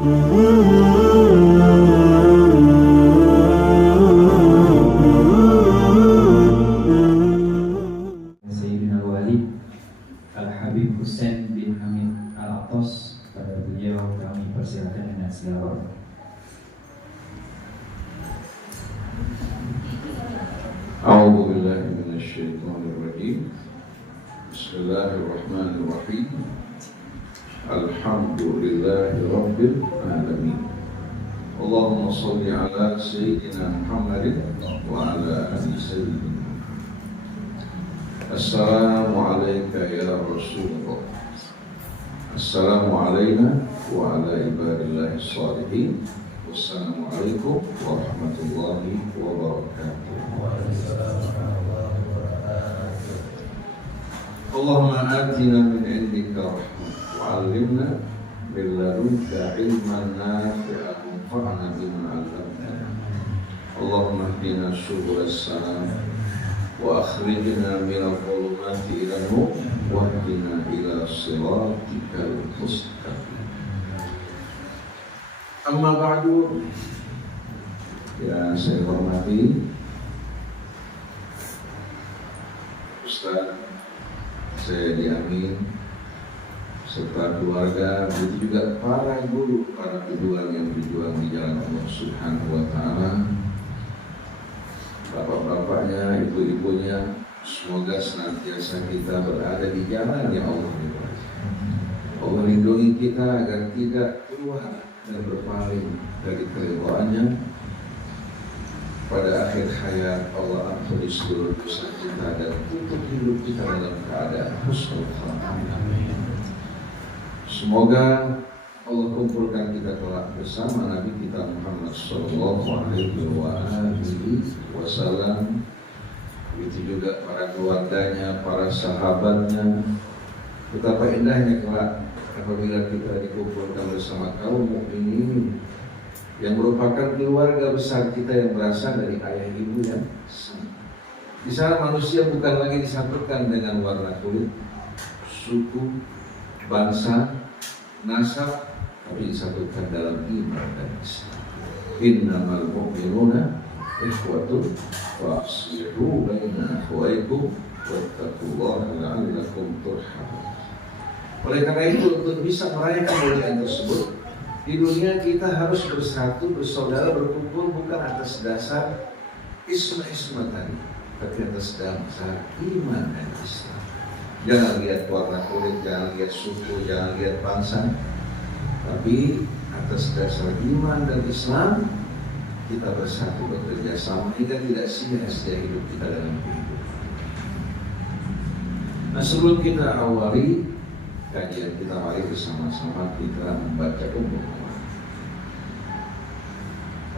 Sayyidina Walid Al-Habib Hussein bin Hamid Al-Atos, pada beliau kami persilakan dengan segala hormat. A'udzu billahi minasyaitonir rajim. Bismillahirrahmanirrahim. Alhamdulillahi rabbil alamin. Allahumma shalli ala sayyidina Muhammadin wa ala ali sayyidina. Assalamu alayka ya Rasulullah. Assalamu alayna wa ala ibadillahi shalihin. Wassalamualaikum warahmatullahi wabarakatuh. Allahumma atina min indika rahmah wa 'allimna min ladunka ilman nafi'an wanfa'na bima 'allamtana. Allahumma ihdina subulas salam wa akhrijna minal dhulumati ilan nur wa ihdina ila siratikal mustaqim. Amma ba'du. Ya, saya hormati Ustaz Sayyidi Amin serta keluarga, begitu juga para guru, para pejuang yang berjuang di jalan Allah Subhanahu wa Ta'ala, bapak-bapaknya, ibu-ibunya, semoga senantiasa kita berada di jalan yang Allah ridhoi. Allah lindungi kita agar tidak keluar dan berpaling dari keridhaannya. Pada akhir hayat Allah ampuni seluruh dosa kita dan tutup hidup kita dalam keadaan husnul khatimah. Semoga Allah kumpulkan kita kelak bersama Nabi kita Muhammad sallallahu alaihi wasallam. Begitu juga para keluarganya, para sahabatnya. Betapa indahnya kelak apabila kita dikumpulkan bersama kaum mukminin yang merupakan keluarga besar kita yang berasal dari ayah ibu yang sama. Di sana manusia bukan lagi disatukan dengan warna kulit, suku, bangsa, nasab, tapi disatukan dalam iman dan Islam. Innamal mu'minuna ikhwatun wa aslihu baina akhawaykum wattaqullaha la'allakum turhamun. Oleh karena itu, untuk bisa merayakan kemuliaan tersebut, di dunia kita harus bersatu, bersaudara, berkumpul bukan atas dasar isma-isma tadi, tapi atas dasar iman dan Islam. Jangan lihat warna kulit, jangan lihat suku, jangan lihat bangsa, tapi atas dasar iman dan Islam kita bersatu, bekerja sama hingga tidak sia-sia hidup kita dalam kehidupan. Nah, sebelum kita awali kajian kita, mari bersama-sama kita membaca umum.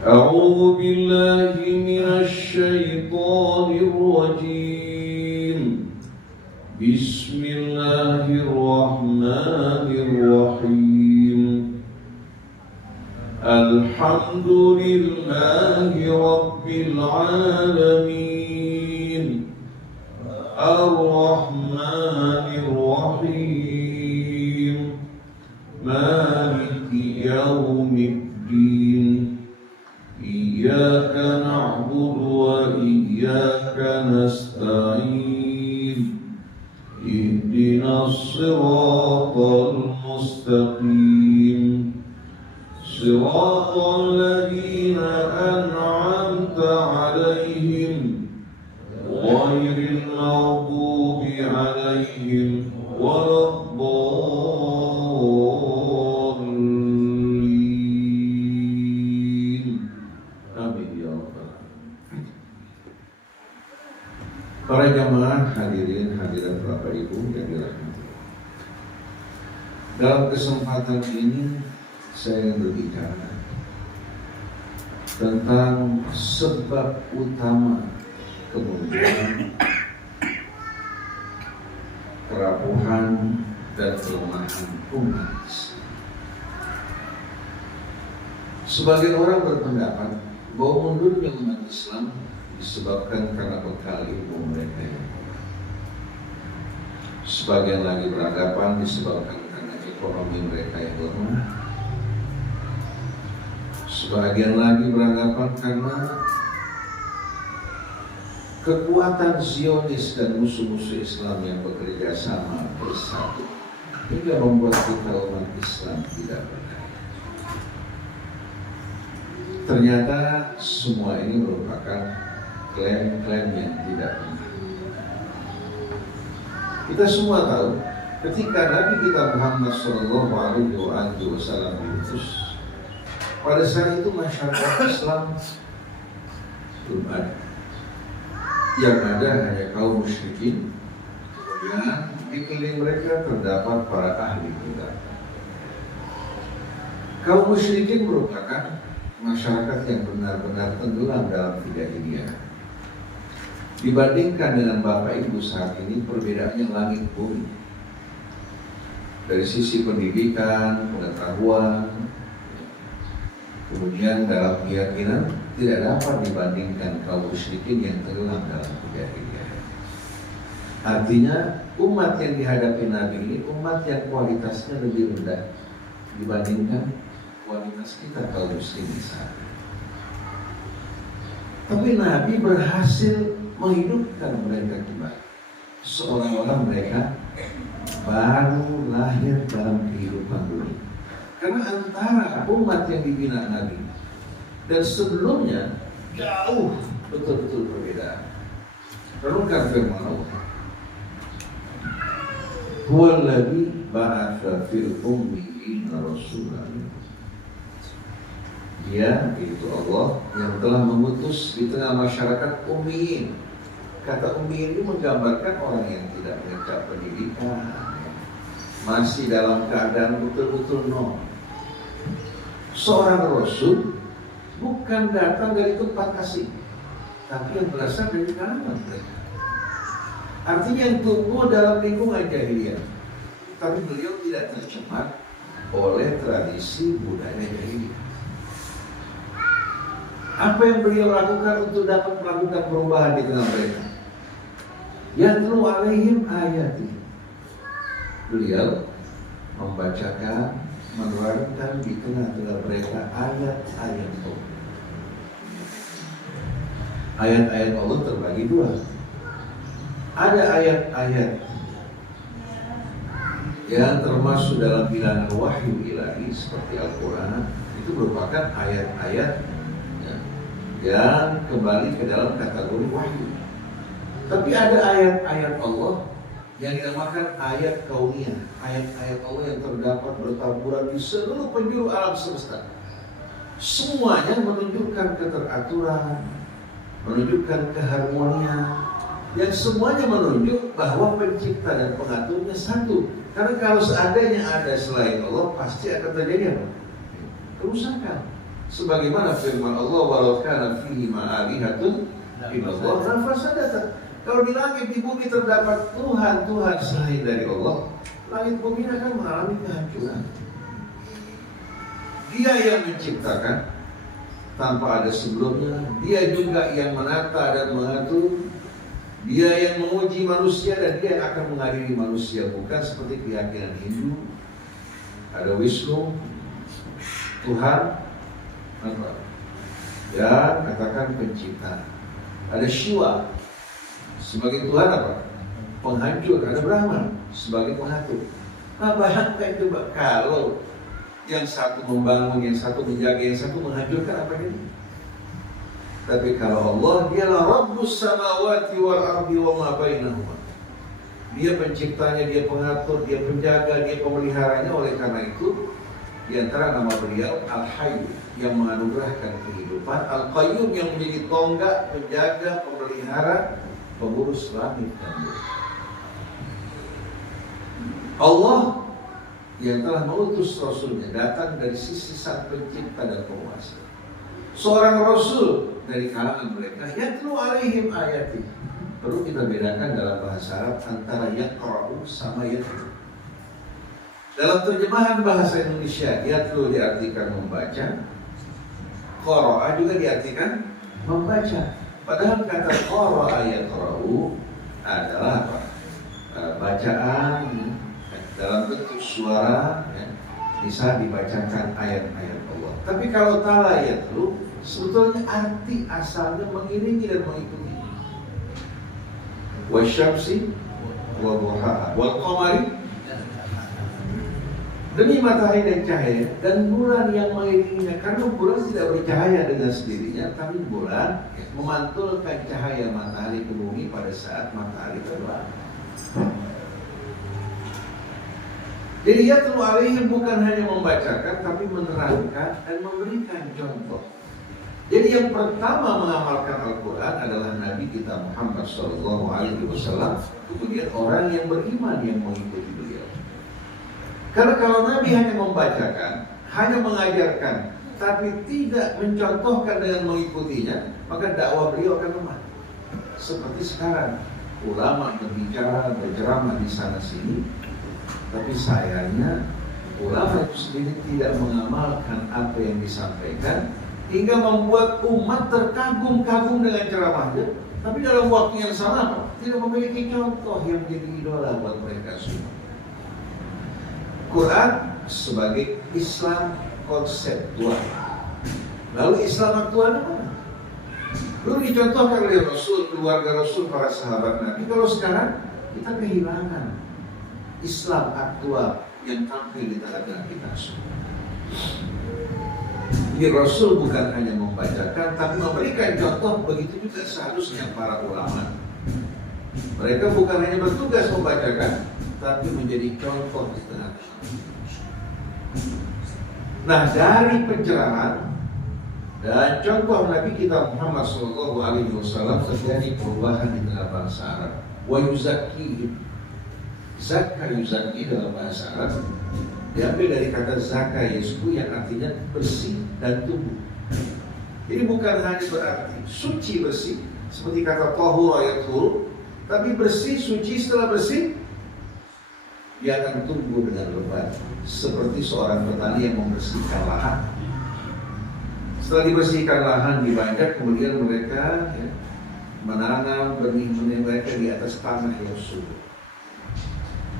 A'udzu billahi minasy syaithanir rajim. Bismillahirrahmanirrahim. Alhamdulillahi rabbil alamin. Ar-Rahmanir Rahim. Maliki yaumiddin. Iyyaka na'budu wa iyyaka nasta'in. Ihdinas siratal mustaqim. Siratal ladzina an'amta 'alaihim ghairil maghdubi 'alaihim waladdallin. Amin ya rabbal alamin. Para jamaah hadirin hadirat Bapak Ibu yang dirahmati, dalam kesempatan ini saya berbicara tentang sebab utama kemunduran, kerapuhan, dan kelemahan umat Islam. Sebagian orang berpendapat bahwa mundurnya umat Islam disebabkan karena bekal ilmu mereka yang kurang. Sebagian lagi beranggapan disebabkan karena ekonomi mereka yang lemah. Sebagian lagi beranggapan karena kekuatan Zionis dan musuh-musuh Islam yang bekerja sama bersatu hingga membuat kita umat Islam tidak berdaya. Ternyata semua ini merupakan klaim-klaim yang tidak benar. Kita semua tahu ketika Nabi kita Muhammad SAW diutus, pada saat itu masyarakat Islam belum ada. Yang ada hanya kaum musyrikin. Kemudian di keliling mereka terdapat para ahli kitab. Kaum musyrikin merupakan masyarakat yang benar-benar tenggelam dalam jahiliyah. Dibandingkan dengan Bapak Ibu saat ini, perbedaannya langit bumi. Dari sisi pendidikan, pengetahuan, kemudian dalam keyakinan tidak dapat dibandingkan kaum musyrikin yang tenggelam dalam kejahilian. Artinya umat yang dihadapi Nabi ini umat yang kualitasnya lebih rendah dibandingkan kualitas kita kaum muslimin saat ini. Tapi Nabi berhasil menghidupkan mereka kembali, seolah-olah mereka baru lahir dalam kehidupan dunia. Karena antara umat yang dibina Nabi dan sebelumnya jauh betul-betul perbedaan. Renungkan firman Allah. Huwallazi ba'atsa fil ummiyina rasulan. Dia, itu Allah, yang telah mengutus di tengah masyarakat ummiyin. Kata ummiyin itu menggambarkan orang yang tidak mengencap pendidikan, masih dalam keadaan betul-betul nol. Seorang rasul bukan datang dari tempat asing, tapi yang berasal dari kalangan mereka. Artinya yang tumbuh dalam lingkungan jahiliyah, tapi beliau tidak tercemar oleh tradisi budaya jahiliyah. Apa yang beliau lakukan untuk dapat melakukan perubahan di tengah mereka? Yatlu alaihim ayati. Beliau membacakan, menerangkan di tengah-tengah mereka ayat-ayat Allah. Ayat-ayat Allah terbagi dua. Ada ayat-ayat yang termasuk dalam bilangan wahyu ilahi seperti Al-Quran. Itu merupakan ayat-ayat yang kembali ke dalam kategori wahyu. Tapi ada ayat-ayat Allah yang dinamakan ayat kauniyah, ayat-ayat Allah yang terdapat bertaburan di seluruh penjuru alam semesta. Semuanya menunjukkan keteraturan, menunjukkan keharmonian, yang semuanya menunjuk bahwa pencipta dan pengaturnya satu. Karena kalau seandainya ada selain Allah, pasti akan terjadi apa? Kerusakan. Sebagaimana firman Allah, walau kana fihi ma'alihatun illallah la fasadata. Kalau di langit di bumi terdapat Tuhan selain dari Allah, langit bumi akan mengalami kehancuran. Dia yang menciptakan tanpa ada sebelumnya, dia juga yang menata dan mengatur, dia yang menguji manusia dan dia yang akan mengadili manusia. Bukan seperti keyakinan Hindu, ada Wisnu, Tuhan, dan katakan pencipta. Ada Shiva sebagai Tuhan apa? Penghancur. Ada Brahma sebagai pengatur. Nah, bayangkan coba kalau yang satu membangun, yang satu menjaga, yang satu menghancurkan, apa ini? Tapi kalau Allah, dialah Rabbus samawati wal ardi wa ma bainahuma. Dia penciptanya, dia pengatur, dia penjaga, dia pemeliharanya. Oleh karena itu, di antara nama beliau Al-Hayy yang menganugerahkan kehidupan, Al-Qayyum yang menjadi tonggak, penjaga, pemelihara, pengurus langit dan bumi. Allah yang telah mengutus Rasulnya datang dari sisi sang pencipta dan penguasa. Seorang Rasul dari kalangan mereka, yatlu alaihim ayati. Perlu kita bedakan dalam bahasa Arab antara yaqra'u sama yatlu. Dalam terjemahan bahasa Indonesia, yatlu diartikan membaca, qara'a juga diartikan membaca. Padahal kata qara'a yaqra'u adalah apa? Bacaan dalam bentuk suara, ya, bisa dibacakan ayat-ayat Allah. Tapi kalau tala yatlu, sebetulnya arti asalnya mengiringi dan mengikuti. Wasyamsi wa duhaha wal qamari, demi matahari dan cahaya dan bulan yang mengiringinya, karena bulan tidak bercahaya dengan sendirinya, tapi bulan memantulkan cahaya matahari ke bumi pada saat matahari terbang. Jadi yatlu alaihim bukan hanya membacakan, tapi menerangkan dan memberikan contoh. Jadi yang pertama mengamalkan Al-Quran adalah Nabi kita Muhammad SAW, kemudian orang yang beriman yang mengikuti beliau. Karena kalau Nabi hanya membacakan, hanya mengajarkan, tapi tidak mencontohkan dengan mengikutinya, maka dakwah beliau akan lemah. Seperti sekarang, ulama berbicara, berceramah di sana sini, tapi sayangnya ulama itu sendiri tidak mengamalkan apa yang disampaikan, hingga membuat umat terkagum-kagum dengan ceramahnya, tapi dalam waktu yang sama tidak memiliki contoh yang menjadi idola buat mereka semua. Quran sebagai Islam konseptual. Lalu Islam aktualnya mana? Belum dicontohkan oleh Rasul, keluarga Rasul, para sahabat Nabi. Kalau sekarang kita kehilangan Islam aktual yang tampil di tengah-tengah kita semua. Jadi Rasul bukan hanya membacakan, tapi memberikan contoh. Begitu juga seharusnya para ulama. Mereka bukan hanya bertugas membacakan, tapi menjadi contoh di tengah-tengah. Nah, dari pencerahan dan contoh Nabi kita Muhammad SAW terjadi perubahan di tengah bangsa Arab. Wa yuzakkihim, zakka yuzakki dalam bahasa Arab diambil dari kata zaka yasku yang artinya bersih dan tumbuh. Jadi bukan hanya berarti suci bersih seperti kata tahur yathur, tapi bersih suci. Setelah bersih dia akan tumbuh dengan lebat seperti seorang petani yang membersihkan lahan. Setelah dibersihkan lahan, dibajak, kemudian mereka menanam benih-benih mereka di atas tanah yang subur.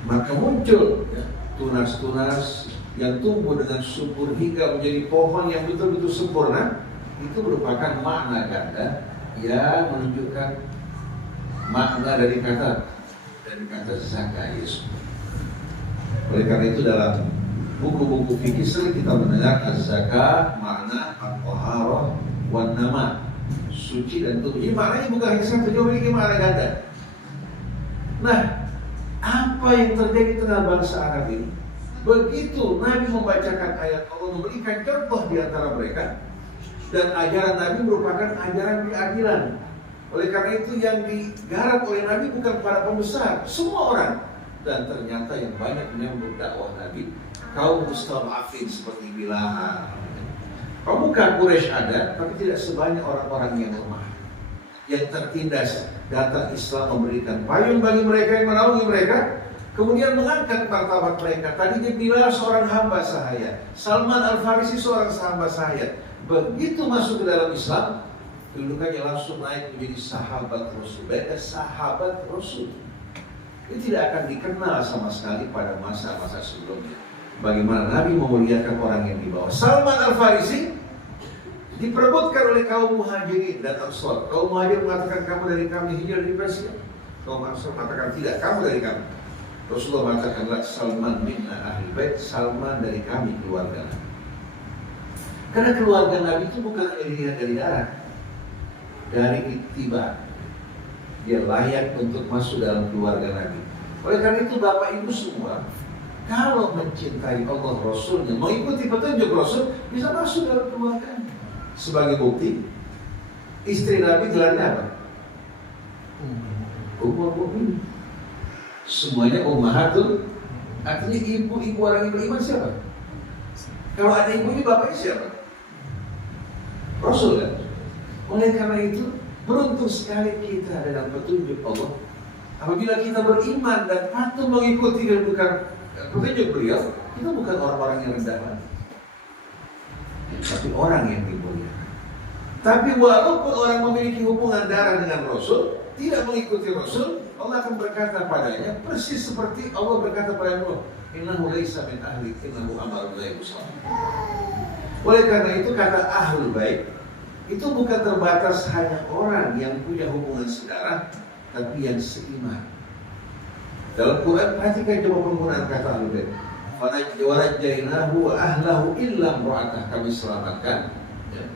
Maka muncul tunas-tunas yang tumbuh dengan subur hingga menjadi pohon yang betul-betul sempurna. Itu merupakan makna ganda yang menunjukkan makna dari kata zakat Yesus. Oleh karena itu dalam buku-buku fikih sering kita mendengar az-zakah makna al-taharah wan nama, suci dan tumbuh. Jadi maknanya bukan hanya satu, dia memiliki makna ganda. Nah, apa yang terjadi tengah bangsa Arab ini? Begitu Nabi membacakan ayat Allah, memberikan contoh di antara mereka, dan ajaran Nabi merupakan ajaran keadilan. Oleh karena itu yang digarap oleh Nabi bukan para pembesar, semua orang. Dan ternyata yang banyak menyambut dakwah Nabi kaum mustad'afin seperti Bilal. Pemuka Quraisy ada, tapi tidak sebanyak orang-orang yang lemah, yang tertindas. Datang Islam memberikan payung bagi mereka, yang menaungi mereka, kemudian mengangkat martabat mereka. Tadinya Bilal seorang hamba sahaya, Salman Al-Farisi seorang hamba sahaya. Begitu masuk ke dalam Islam, kedudukannya langsung naik menjadi sahabat Rasul. Mereka sahabat Rasul. Ini tidak akan dikenal sama sekali pada masa-masa sebelumnya. Bagaimana Nabi memuliakan orang yang di bawah. Salman Al-Farisi diperebutkan oleh kaum Muhajirin dan Ansar. Kaum Muhajirin mengatakan kamu dari kami, hijrah dari Persia. Kaum Ansar mengatakan tidak, kamu dari kami. Rasulullah mengatakanlah Salman minna ahli bait, Salman dari kami, keluarga Nabi. Karena keluarga Nabi itu bukan dilihat dari darah, dari ittiba. Dia layak untuk masuk dalam keluarga Nabi. Oleh karena itu Bapak Ibu semua, kalau mencintai Allah Rasulnya, mengikuti petunjuk Rasul, bisa masuk dalam keluarganya. Sebagai bukti, istri Nabi gelarnya apa? Ummul Mukminin. Semuanya ummahatul, artinya ibu-ibu orang yang beriman siapa? Kalau ada ibu ini, bapaknya siapa? Rasul kan? Oleh karena itu, beruntung sekali kita dalam petunjuk Allah. Apabila kita beriman dan patuh mengikuti dan bukan petunjuk beliau, kita bukan orang-orang yang rendah hati, tapi orang yang dimuliakan. Tapi walaupun orang memiliki hubungan darah dengan Rasul, tidak mengikuti Rasul, Allah akan berkata padanya persis seperti Allah berkata pada Nuh, innahu laisa min ahli, innahu amalun ghairu shalih. Oleh karena itu kata ahlul bait itu bukan terbatas hanya orang yang punya hubungan saudara, tapi yang seiman. Dalam Quran perhatikan coba penggunaan kata ahlul bait. Warajjainahu wa ahlahu illa imra'atah, kami selamatkan ya,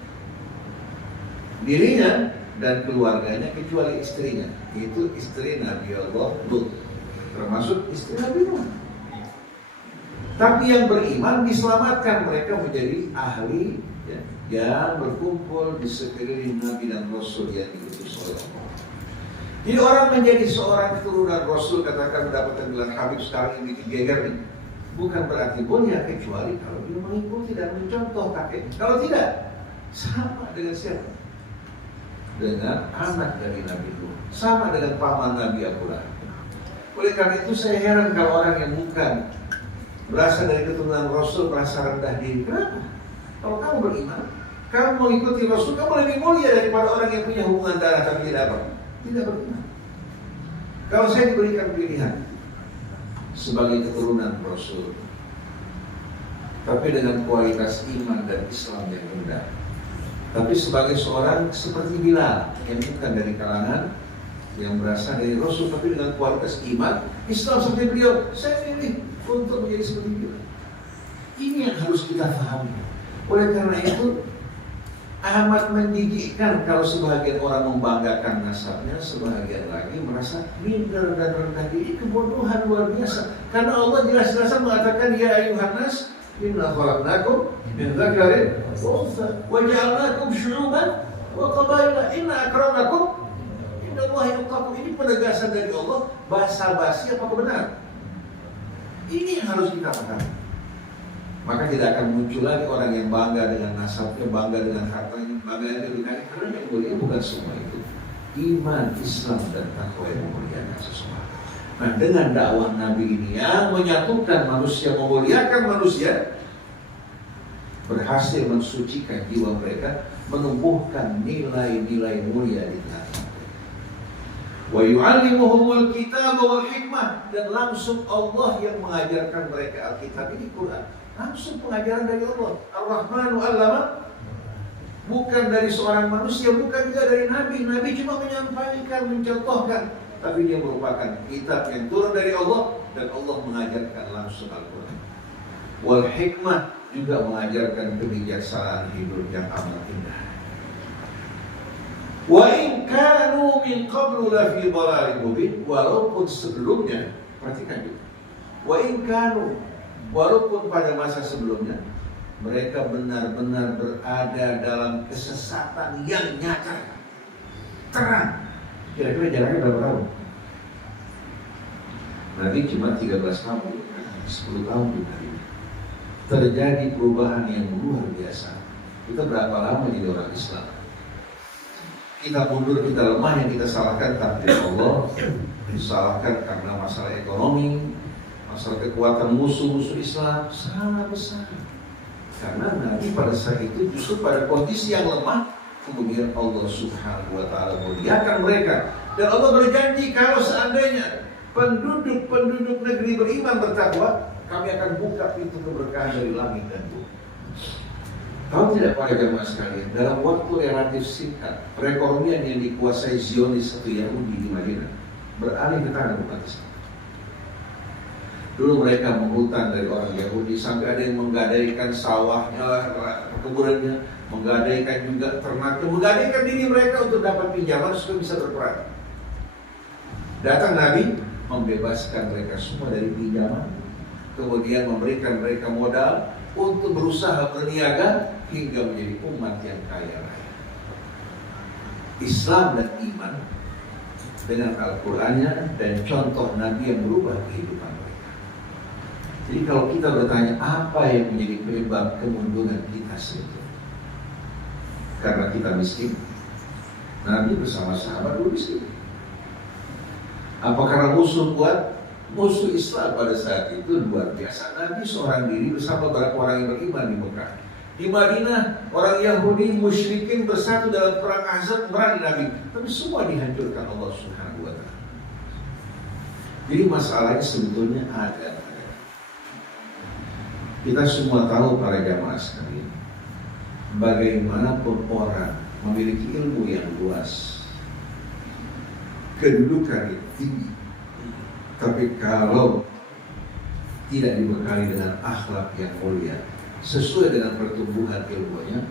dirinya dan keluarganya kecuali istrinya, yaitu istri Nabi Allah Lut, termasuk istri Nabi Nuh. Tapi yang beriman diselamatkan, mereka menjadi ahli ya, yang berkumpul di sekeliling Nabi dan Rasul yang diutus oleh Allah. Jadi orang menjadi seorang keturunan Rasul, katakan mendapatkan gelar Habib sekarang ini digeger nih, bukan berarti mulia kecuali kalau dia mengikuti dan mencontoh kakek. Kalau tidak, sama dengan siapa? Dengan anak dari Nabi Nuh, sama dengan paman Nabi Abu Lahab. Oleh karena itu saya heran kalau orang yang bukan berasal dari keturunan Rasul merasa rendah diri. Kenapa? Kalau kamu beriman, kamu mengikuti Rasul, kamu lebih mulia daripada orang yang punya hubungan darah tapi tidak apa? Tidak beriman. Kalau saya diberikan pilihan sebagai keturunan Rasul, tapi dengan kualitas iman dan Islam yang rendah, tapi sebagai seorang seperti Bilal yang bukan dari kalangan yang berasal dari Rasul, tapi dengan kualitas iman Islam seperti beliau, saya pilih untuk menjadi seperti Bilal. Ini yang harus kita pahami. Oleh karena itu amat menjijikkan kalau sebagian orang membanggakan nasabnya, sebagian lagi merasa minder dan rendah diri. Kebodohan luar biasa. Karena Allah jelas-jelas mengatakan, ya ayuhan nas, inna khalaqnakum min dzakarin wa untha wa ja'alnakum syu'uban wa qabaila inna akramakum indallahi atqakum. Ini penegasan dari Allah, basa-basi apa benar? Ini yang harus kita pahami. Maka tidak akan muncul lagi orang yang bangga dengan nasabnya, bangga dengan hartanya, bangga dengan kedudukannya. Karena yang mulia bukan semua itu. Iman, Islam, dan takwa yang memuliakan seseorang. Nah, dengan dakwah Nabi ini yang menyatukan manusia, memuliakan manusia, berhasil mensucikan jiwa mereka, menumbuhkan nilai-nilai mulia di tengah. Wa yu'allimuhumul kitab wal hikmah, dan langsung Allah yang mengajarkan mereka Alkitab ini, Quran. Langsung pengajaran dari Allah. Ar-Rahmanu 'allama, bukan dari seorang manusia, bukan juga dari Nabi. Nabi cuma menyampaikan, mencontohkan, tapi dia merupakan kitab yang turun dari Allah, dan Allah mengajarkan langsung Al-Quran. Wal hikmah, juga mengajarkan kebijaksanaan hidup yang amat indah. Wa in kanu min qablu la fi dhalalin mubin, walaupun sebelumnya, perhatikan juga. Wa in kanu, walaupun pada masa sebelumnya mereka benar-benar berada dalam kesesatan yang nyata, terang. Kira-kira jaraknya berapa tahun? Nanti cuma 13 tahun, 10 tahun juga. Terjadi perubahan yang luar biasa. Kita berapa lama jadi orang Islam? Kita mundur, kita lemah, yang kita salahkan takdir Allah, disalahkan karena masalah ekonomi, masalah kekuatan musuh-musuh Islam sangat besar. Karena Nabi pada saat itu justru pada kondisi yang lemah, kemudian Allah Subhanahu wa ta'ala muliakan mereka. Dan Allah berjanji kalau seandainya penduduk negeri beriman bertakwa, kami akan buka pintu keberkahan dari langit dan bumi. Tahu tidak para jemaah sekalian, dalam waktu relatif singkat, perekonomian yang dikuasai Zionis atau Yahudi di Madinah beralih ke tangan umat Islam. Dulu mereka menghutan dari orang Yahudi, sampai ada yang menggadaikan sawahnya, perkebunannya, menggadaikan juga ternaknya, menggadaikan diri mereka untuk dapat pinjaman supaya bisa berperang. Datang Nabi, membebaskan mereka semua dari pinjaman, kemudian memberikan mereka modal untuk berusaha berniaga hingga menjadi umat yang kaya raya. Islam dan iman dengan Al-Qur'annya dan contoh Nabi yang berubah kehidupan mereka. Jadi kalau kita bertanya apa yang menjadi penyebab kemunduran kita sebetulnya? Karena kita miskin. Nabi bersama sahabat dulu miskin. Apa karena musuh kuat? Musuh Islam pada saat itu luar biasa. Nabi seorang diri bersama beberapa orang yang beriman di Mekah. Di Madinah, orang Yahudi musyrikin bersatu dalam perang Ahzab memerangi Nabi. Tapi semua dihancurkan Allah Subhanahu wa ta'ala. Jadi masalahnya sebetulnya ada. Kita semua tahu para jamaah sekalian, bagaimanapun orang memiliki ilmu yang luas, kedudukan yang tinggi, tapi kalau tidak dibekali dengan akhlak yang mulia sesuai dengan pertumbuhan ilmunya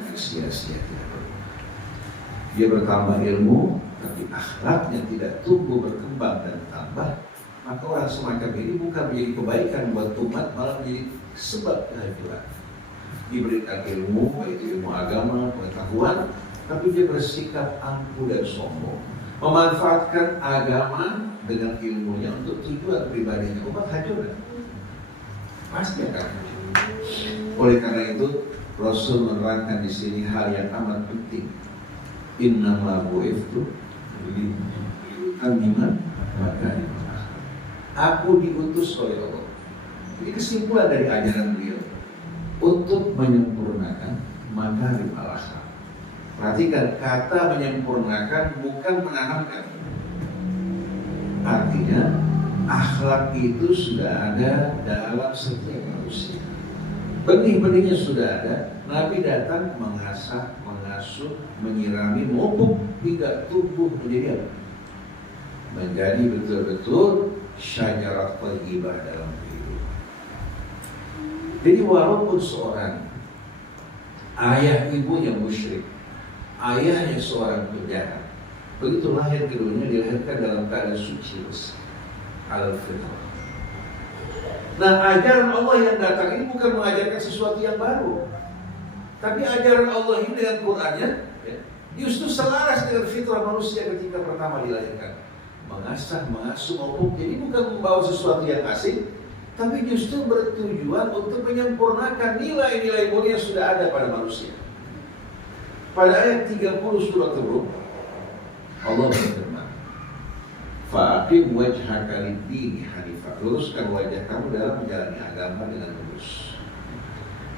akan sia-sia, tidak berguna. Dia bertambah ilmu tapi akhlaknya tidak tumbuh, berkembang dan tambah, maka orang semacam ini bukan menjadi kebaikan buat umat, malah menjadi sebab kehancuran. Diberikan ilmu, yaitu ilmu agama, pengetahuan, tapi dia bersikap angkuh dan sombong, memanfaatkan agama dengan ilmunya untuk tujuan pribadinya, umat hancur, pasti akan hancur. Oleh karena itu Rasul menerangkan di sini hal yang amat penting. Innama bu'ithtu liutammima makarim. Aku diutus oleh Allah. Ini kesimpulan dari ajaran beliau untuk menyempurnakan makarim al-akhlak. Perhatikan, kata menyempurnakan bukan menanamkan. Artinya akhlak itu sudah ada dalam setiap manusia. Benih-benihnya sudah ada. Nabi datang mengasah, mengasuh, menyirami, memupuk hingga tumbuh menjadi apa? Menjadi betul-betul syajarah thayyibah dalam kehidupan. Jadi walaupun seorang ayah ibunya musyrik, ayahnya seorang penjahat, begitu lahir ke dunia dilahirkan dalam keadaan suci bersih, al-fitrah. Nah, ajaran Allah yang datang ini bukan mengajarkan sesuatu yang baru, tapi ajaran Allah ini dengan Qurannya justru selaras dengan fitrah manusia ketika pertama dilahirkan, mengasah, mengasuh, memupuk. Jadi bukan membawa sesuatu yang asing, tapi justru bertujuan untuk menyempurnakan nilai-nilai mulia yang sudah ada pada manusia. Pada ayat 30 surat Rum, Allah berfirman, fa'aqim wajhaka lid-dini hanifah. Luruskan wajah kamu dalam menjalani agama dengan lurus.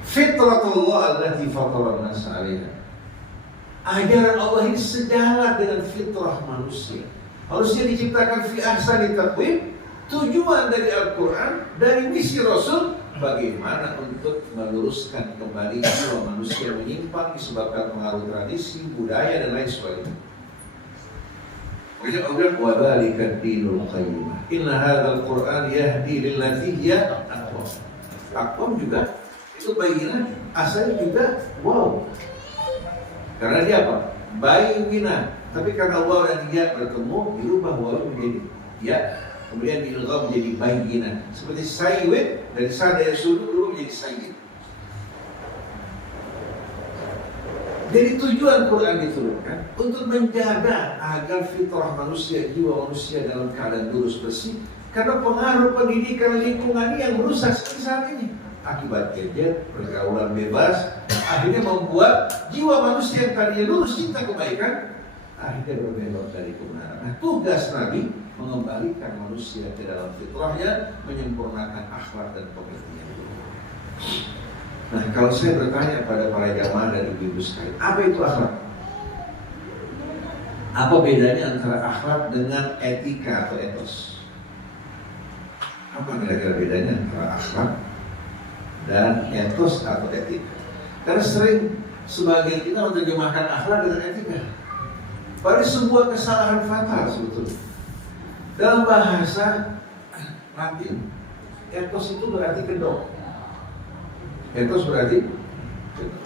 Fitratullah allati fatara an-nas 'alaiha. Ajaran Allah ini sejalan dengan fitrah manusia. Manusia diciptakan fi ahsani taqwim. Tujuan dari Al-Quran, dari misi Rasul, bagaimana untuk meluruskan kembali jiwa manusia menyimpang disebabkan pengaruh tradisi, budaya dan lain sebagainya. Allah wadzalika ad-dinul qayyimah. Inna hadzal Qur'an yahdi lillati hiya aqwam. Aqwam juga itu bayyinah, asalnya juga wow. Karena dia apa? Bayyinah. Tapi karena wow dan dia bertemu, dirubah wow menjadi ya, kemudian diilgham menjadi bayyinah. Seperti sayyid, dari sadaya sudu dulu menjadi sayyid. Jadi tujuan Quran diturunkan untuk menjaga agar fitrah manusia, jiwa manusia dalam keadaan lurus bersih. Karena pengaruh pendidikan lingkungan yang merusak seperti saat ini. Akibat gadget, pergaulan bebas, akhirnya membuat jiwa manusia yang tadinya lurus cinta kebaikan, akhirnya berbelok dari kebenaran. Nah, tugas Nabi mengembalikan manusia ke dalam fitrahnya, menyempurnakan akhlak dan pengertian. Nah, kalau saya bertanya pada para jamaah dan ibu-ibu sekalian, apa itu akhlak? Apa bedanya antara akhlak dengan etika atau etos? Apa kira-kira bedanya antara akhlak dan etos atau etika? Karena sering sebagian kita menerjemahkan akhlak dengan etika. Padahal sebuah kesalahan fatal sebetulnya. Dalam bahasa Latin, etos itu berarti kedok. Etos berarti kedok.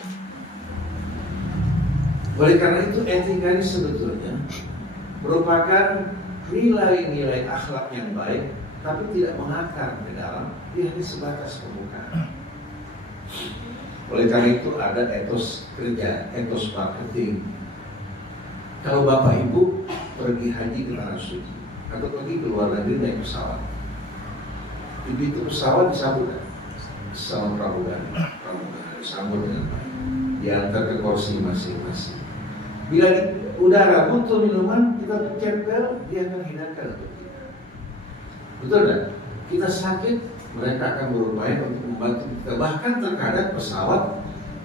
Oleh karena itu etika ini sebetulnya merupakan nilai-nilai akhlak yang baik, tapi tidak mengakar ke dalam, dia hanya sebatas permukaan. Oleh karena itu ada etos kerja, etos marketing. Kalau bapak ibu pergi haji ke tanah suci atau pergi ke luar negeri naik pesawat, begitu pesawat disambut sama pramugari, disambut dengan baik, diantar ke kursi masing-masing. Bila di udara butuh minuman, kita pencet bel, dia akan hidangkan untuk kita. Betul tak? Kita sakit, mereka akan berupaya untuk membantu kita. Bahkan terkadang pesawat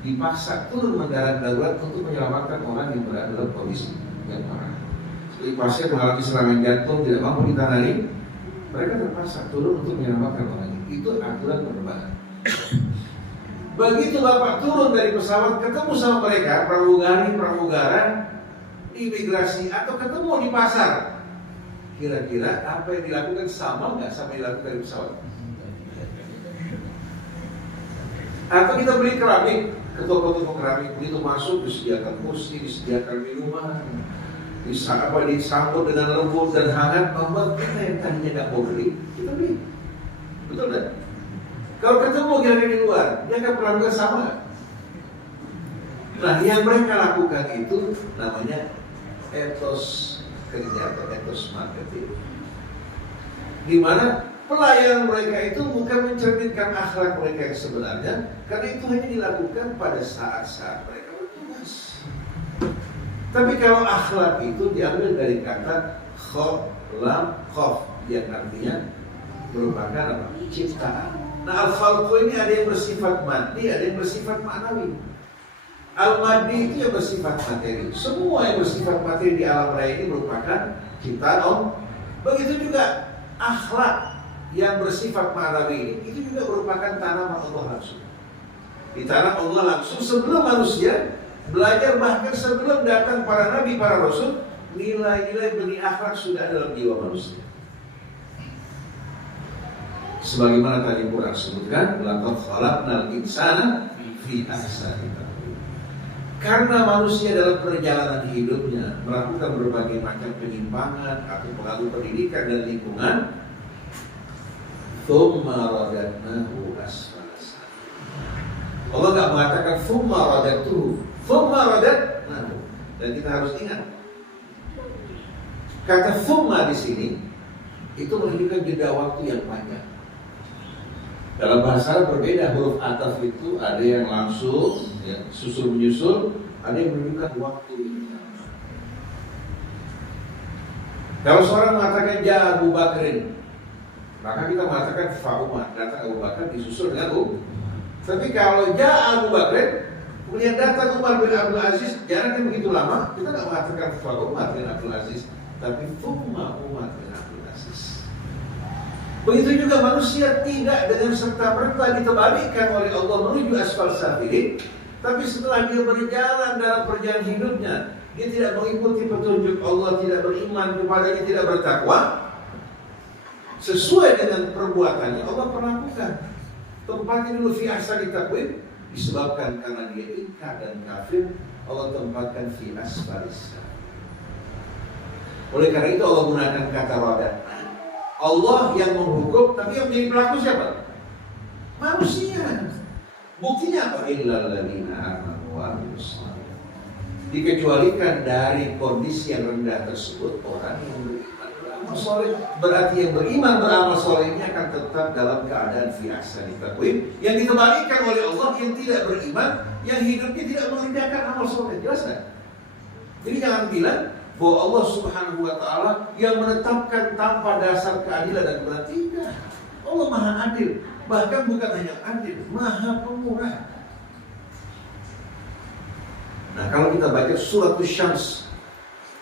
dipaksa turun mendarat darurat untuk menyelamatkan orang yang berada dalam kondisi yang parah. Seperti pasien mengalami serangan jantung tidak mampu ditangani, mereka terpaksa turun untuk menyelamatkan orang itu. Itu aturan penerbangan. Begitu Bapak turun dari pesawat, ketemu sama mereka, pramugara, imigrasi, atau ketemu di pasar, kira-kira apa yang dilakukan sama nggak sama yang dilakukan di pesawat? Atau kita beli keramik ke toko-toko keramik, begitu masuk disediakan kursi, disediakan minuman, disambut dengan lembut dan hangat, membuat kita yang tadinya nggak mau beli, kita beli. Betul nggak? Kalau ketemu kira-kira di luar, dia akan perlakukan sama nggak? Nah, yang mereka lakukan itu namanya etos kerja atau etos marketing, di mana pelayanan mereka itu bukan mencerminkan akhlak mereka yang sebenarnya, karena itu hanya dilakukan pada saat-saat mereka bertugas. Tapi kalau akhlak itu diambil dari kata kholaq, yang artinya merupakan apa? Ciptaan. Nah, al-khalqu ini ada yang bersifat maddi, ada yang bersifat ma'nawi. Al-maddi itu yang bersifat materi. Semua yang bersifat materi di alam raya ini merupakan ciptaan Allah. Begitu juga akhlak yang bersifat ma'nawi ini, itu juga merupakan tanaman Allah langsung. Ditanam Allah langsung sebelum manusia belajar, bahkan sebelum datang para nabi, para rasul, nilai-nilai benih akhlak sudah ada dalam jiwa manusia. Sebagaimana tadi Quran sebutkan, laqad khalaqnal insana fi ahsani taqwim. Karena manusia dalam perjalanan hidupnya melakukan berbagai macam penyimpangan atau pengaruh pendidikan dan lingkungan, thumma radadnahu asfala safilin. Allah nggak mengatakan thumma radadtuhu, thumma radadnahu. Dan kita harus ingat, kata thumma di sini itu menunjukkan jeda waktu yang panjang. Dalam bahasa Arab berbeda, huruf ataf itu ada yang langsung, ya, susul menyusul, ada yang menunjukkan waktu ini. Kalau seorang mengatakan ja Abu Bakrin, maka kita mengatakan fa Umar, datang Abu Bakar disusul dengan Tapi kalau ja Abu Bakrin, kemudian datang Umar bin Abdul Aziz, jaraknya begitu lama, kita tidak mengatakan fa Umar bin Abdul Aziz, tapi thumma Umar bin Abdul Aziz. Begitu juga manusia tidak dengan serta-merta diterbalikan oleh Allah menuju asfal safilin, tapi setelah dia berjalan dalam perjalanan hidupnya, dia tidak mengikuti petunjuk Allah, tidak beriman kepadanya, tidak bertakwa, sesuai dengan perbuatannya Allah perlakukan. Tempatnya dulu fi ahsani taqwim, disebabkan karena dia ingkar dan kafir, Allah tempatkan fi asfalis safilin. Oleh karena itu Allah gunakan kata radad. Allah yang menghukum, tapi yang menjadi pelaku siapa? Manusia. Buktinya apa? Illal ladzina amanu wa amilus shalihat. Dikecualikan dari kondisi yang rendah tersebut orang yang beriman beramal soleh. Berarti yang beriman beramal soleh ini akan tetap dalam keadaan fi ahsani taqwim, yang dikembalikan oleh Allah yang tidak beriman, yang hidupnya tidak mengerjakan amal soleh. Jelas kan? Jadi jangan bilang bahwa Allah Subhanahu wa ta'ala yang menetapkan tanpa dasar keadilan dan kebenaran. Tidak. Allah maha adil. Bahkan bukan hanya adil, maha pemurah. Nah, kalau kita baca surat Asy-Syams,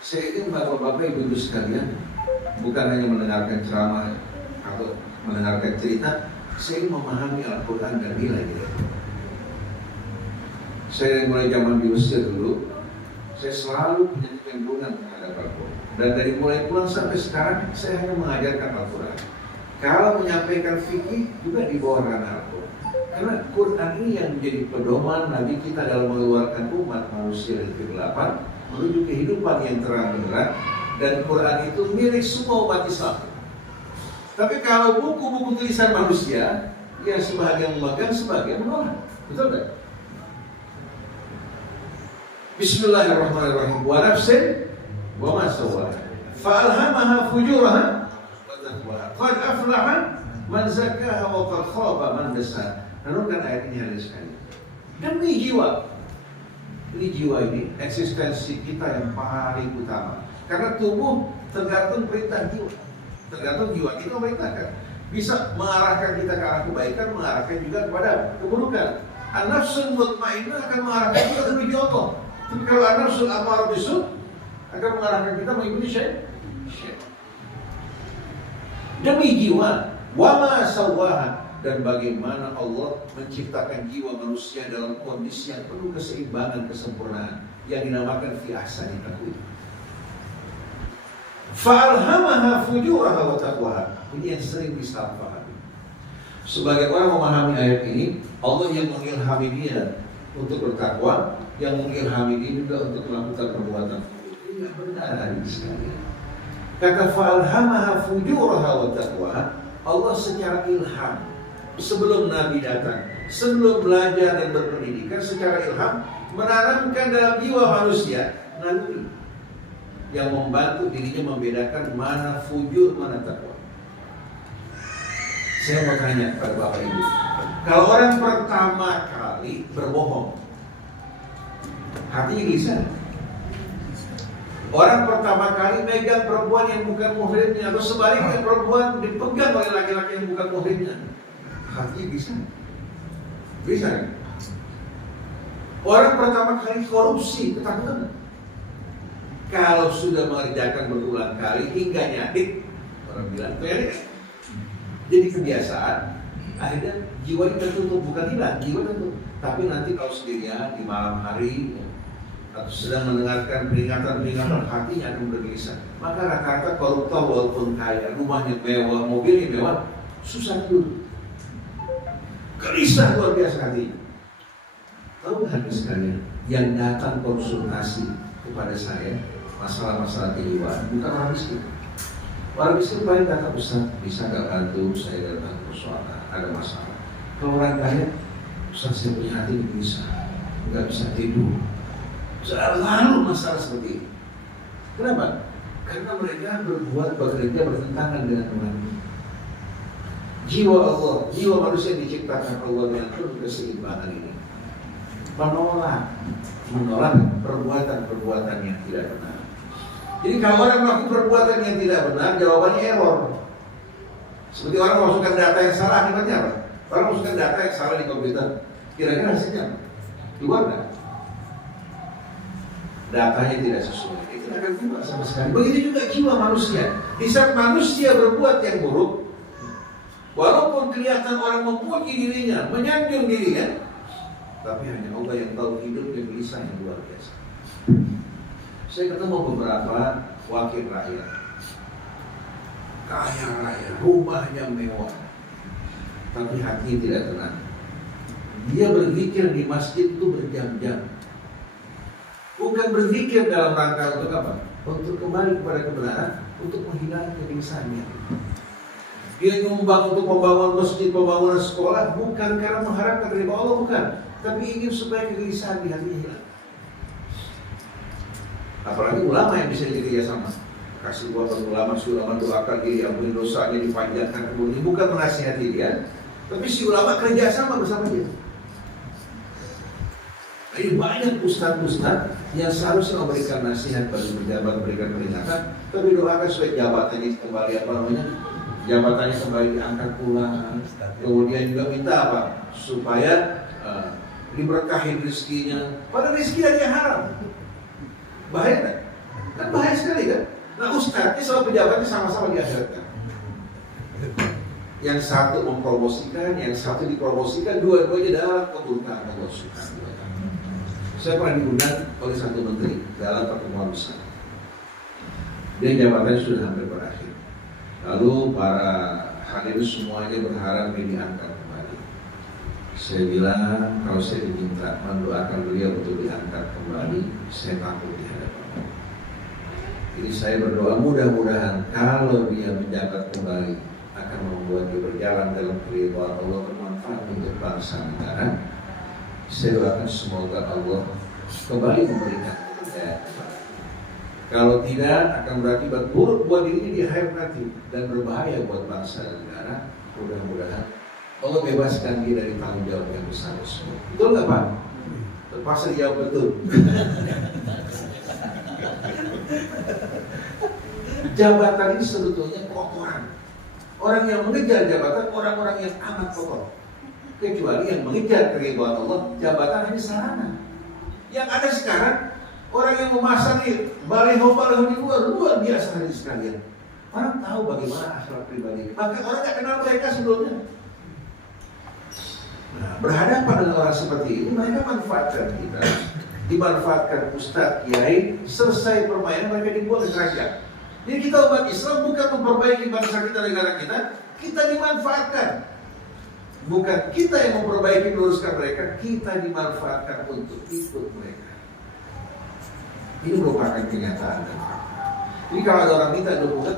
saya ingin bapak-bapak ibu-ibu sekalian bukan hanya mendengarkan ceramah atau mendengarkan cerita, saya ingin memahami Al-Quran dan nilai-nilai. Saya mulai zaman di Mesir dulu, saya selalu punya kecenderungan terhadap Al-Quran. Dan dari mulai pulang sampai sekarang, saya hanya mengajarkan Al-Quran. Kalau menyampaikan fikih juga di bawah ranah Al-Quran. Karena Quran ini yang menjadi pedoman Nabi kita dalam mengeluarkan umat manusia dari kegelapan menuju kehidupan yang terang benderang. Dan Quran itu milik semua umat Islam. Tapi kalau buku-buku tulisan manusia, ya sebagian memegang, sebagian menolak. Betul tak? Bismillahirrahmanirrahim. Wa nafsin wa ma sawwaha fa alhamaha fujuraha wa taqwaha. Qad aflaha man zakkaha wa qad khaba man dassaha. Renungkan ayat ini hari sekali. Demi jiwa. Ini jiwa ini eksistensi kita yang paling utama. Karena tubuh tergantung perintah jiwa. Tergantung jiwa kita memerintahkan. Bisa mengarahkan kita ke arah kebaikan, mengarahkan juga kepada keburukan. An-nafsul mutmainnah akan mengarahkan kita menuju Allah. Tapi kalau an-nafsul ammarah bisu akan mengarahkan kita mengikuti syaitan. Demi jiwa, wa ma sawwaha, dan bagaimana Allah menciptakan jiwa manusia dalam kondisi yang penuh keseimbangan, kesempurnaan yang dinamakan fi ahsani taqwim. Fa'alhamaha fujuraha wa taqwaha. Ini yang sering disalah pahami. Sebagai orang memahami ayat ini, Allah yang mengilhami dia untuk bertakwa, yang mengilhami dia juga untuk melakukan perbuatan. Ini yang benar hari sekalian. Kata fa'alhamaha fujuraha wa taqwaha, Allah secara ilham sebelum Nabi datang, sebelum belajar dan berpendidikan, secara ilham menanamkan dalam jiwa manusia naluri yang membantu dirinya membedakan mana fujur, mana takwa. Saya mau tanya kepada Bapak Ibu, kalau orang pertama kali berbohong, hatinya gelisah. Orang pertama kali megang perempuan yang bukan muhrimnya, atau sebaliknya perempuan dipegang oleh laki-laki yang bukan muhrimnya, hatinya bisa. Bisa. Orang pertama kali korupsi, ketakutan. Kalau sudah mengerjakan berulang kali hingga nyadik, orang bilang itu jadi kebiasaan. Akhirnya jiwanya tertutup, bukan hilang, jiwa tertutup. Tapi nanti kalau sendirian di malam hari atau sedang mendengarkan peringatan-peringatan, hatinya akan bergelisah. Maka rata-rata koruptor walaupun kaya, rumahnya mewah, mobilnya mewah, susah dulu. Gelisah luar biasa hatinya. Tahu nggak sekalian, yang datang konsultasi kepada saya masalah-masalah kejiwaan bukan orang miskin. Orang miskin paling kata, Ustaz, bisa nggak bantu saya dalam persoalan, ada masalah. Kalau orang kaya, Ustaz, saya punya hati bisa, nggak bisa tidur. Selalu masalah seperti ini. Kenapa? Karena mereka bekerja bertentangan dengan Tuhan. Jiwa Allah, jiwa manusia diciptakan Allah dengan penuh keseimbangan ini menolak perbuatan-perbuatan yang tidak benar. Jadi kalau orang melakukan perbuatan yang tidak benar, jawabannya error. Seperti orang memasukkan data yang salah, akibatnya apa? Orang memasukkan data yang salah di komputer, kira-kira hasilnya keluar nggak? Datanya tidak sesuai, itu akan keluar sama sekali. Begitu juga jiwa manusia. Di saat manusia berbuat yang buruk, walaupun kelihatan orang memuji dirinya, menyanjung dirinya, tapi hanya Allah yang tahu hidup dan gelisah yang luar biasa. Saya ketemu beberapa wakil rakyat, kaya raya, rumahnya mewah, tapi hatinya tidak tenang. Dia berzikir di masjid itu berjam-jam. Bukan berzikir dalam rangka untuk apa? Untuk kembali kepada kebenaran, untuk menghilangkan kegelisahannya. Dia nyumbang untuk membangun masjid, pembangunan sekolah, bukan karena mengharapkan ridha Allah, bukan, tapi ingin supaya kegelisahan di hatinya hilang. Apalagi ulama yang bisa jadi sama. Kasih buatan ulama, si ulama doakan dia, ampuni dosanya, dipanjangkan umurnya, bukan menasihati dia, tapi si ulama kerja sama bersama dia. Jadi banyak ustaz-ustaz yang seharusnya memberikan nasihat bagi pejabat, memberikan peringatan, tapi doakan supaya jabatannya kembali jabatannya kembali diangkat pulang. Kemudian juga minta apa? Supaya diberkahi rezekinya. Padahal rezeki yang haram. Bahaya kan? Kan bahaya sekali kan? Nah ustaz ini sama pejabatnya sama-sama di akhirat kan? Yang satu mempromosikan, yang satu dipromosikan, dua-duanya dalam kemurkaan Allah Subhanahu wa Ta'ala. Saya pernah diundang oleh satu menteri dalam pertemuan besar. Dia jabatannya sudah hampir berakhir. Lalu para hadirin semuanya berharap dia diangkat kembali. Saya bilang kalau saya diminta mendoakan beliau untuk diangkat kembali, saya takut di hadapan Allah. Jadi saya berdoa mudah-mudahan kalau dia menjabat kembali akan membuat dia berjalan dalam keridhaan Allah, bermanfaat untuk bangsa negara. Saya doakan semoga Allah kembali memberikan kepercayaan. Kalau tidak akan berakibat buruk buat dirinya di akhirat nanti dan berbahaya buat bangsa dan negara. Mudah-mudahan Allah bebaskan dia dari tanggung jawab yang besar tersebut. Betul nggak Pak? Terpaksa dijawab betul. Jabatan ini sebetulnya kotoran. Orang yang mengejar jabatan orang-orang yang amat kotor. Kecuali yang mengejar keridhaan Allah, jabatan hanya sarana. Yang ada sekarang orang yang memasang baliho-baliho di luar biasa hari sekalian. Orang tahu bagaimana akhlak pribadi. Maka orang nggak kenal mereka sebelumnya. Nah, berhadapan dengan orang seperti ini, mereka manfaatkan kita, dimanfaatkan ustadz, kiai, selesai permainan mereka dibuang ke kerajaan. Jadi kita umat Islam bukan memperbaiki bangsa kita, negara kita dimanfaatkan. Bukan kita yang memperbaiki, meluruskan mereka, kita dimanfaatkan untuk ikut mereka. Ini merupakan kenyataan dan fakta. Jadi kalau ada orang minta dukungan,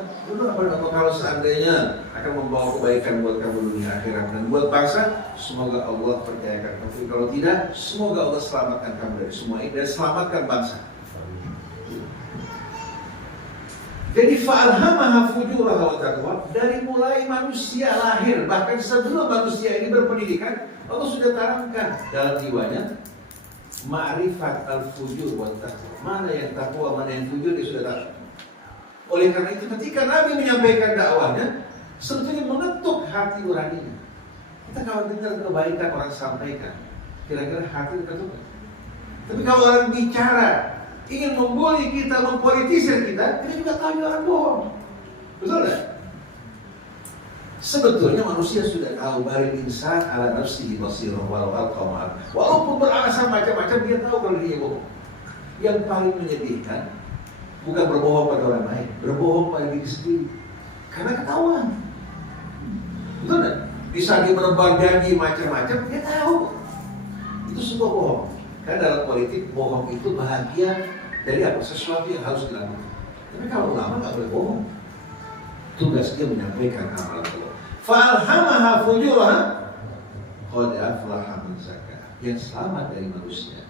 kalau seandainya akan membawa kebaikan buat kamu dunia akhirat dan buat bangsa, semoga Allah percayakan kamu. Kalau tidak, semoga Allah selamatkan kamu dari semua ini dan selamatkan bangsa. Jadi fa'alhamaha fujuraha wa taqwa, dari mulai manusia lahir, bahkan sebelum manusia ini berpendidikan, Allah sudah tanamkan dalam jiwanya ma'rifat al-fujur wa taqwa. Mana yang taqwa, mana yang fujur, dia sudah tahu. Oleh karena itu ketika Nabi menyampaikan dakwahnya, sebetulnya mengetuk hati nuraninya. Kita kalau dengar kebaikan orang sampaikan, kira-kira hati terketuk. Tapi kalau orang bicara ingin membuli kita, mempolitisir kita juga tahu dia orang bohong. Betul tak? Sebetulnya manusia sudah tahu bari insan ala nafsihi basirah walau alqamar. Walaupun beralasan macam-macam, dia tahu kalau dia bohong. Yang paling menyedihkan bukan berbohong pada orang lain, berbohong pada diri sendiri. Karena ketahuan. Betul tak? Bisa dia menebar janji macam-macam, dia tahu. Itu sebuah bohong. Karena dalam politik, bohong itu bahagian dari apa? Sesuatu yang harus dilakukan. Tapi kalau ulama nggak boleh bohong. Tugas dia menyampaikan amalan Allah. Fa'alhamaha fujuraha qad aflaha man zakkaha. Yang selamat dari manusia,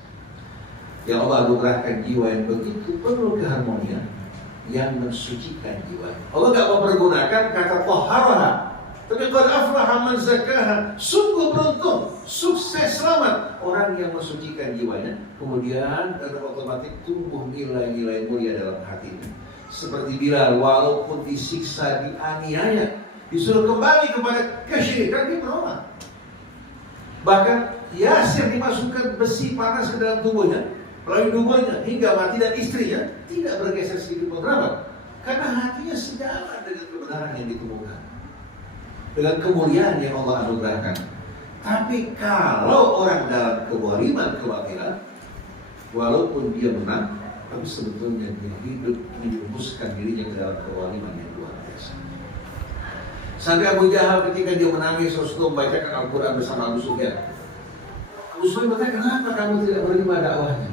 yang Allah anugerahkan jiwa yang begitu penuh keharmonian, yang mensucikan jiwa. Allah nggak mempergunakan kata tahharaha, tapi qad aflaha man zakkaha. Sungguh beruntung, sukses, selamat orang yang mensucikan jiwanya, kemudian otomatis tumbuh nilai-nilai mulia dalam hatinya. Seperti Bilal, walaupun disiksa, dianiaya, disuruh kembali kepada kesyirikan, dia menolak. Bahkan Yasir dimasukkan besi panas ke dalam tubuhnya, melalui tubuhnya hingga mati, dan istrinya tidak bergeser sedikit pun. Kenapa? Karena hatinya sejalan dengan kebenaran yang ditemukan, dengan kemuliaan yang Allah anugerahkan. Tapi kalau orang dalam kewaliman, kebatilan, walaupun dia menang, tapi sebetulnya dia hidup menjurumuskan dirinya ke dalam kewaliman yang luar biasa. Sampai Abu Jahal ketika dia menangis, Rasulullah membacakan Al-Quran bersama Abu Sufyan. Abu Sufyan bertanya, kenapa kamu tidak menerima dakwahnya?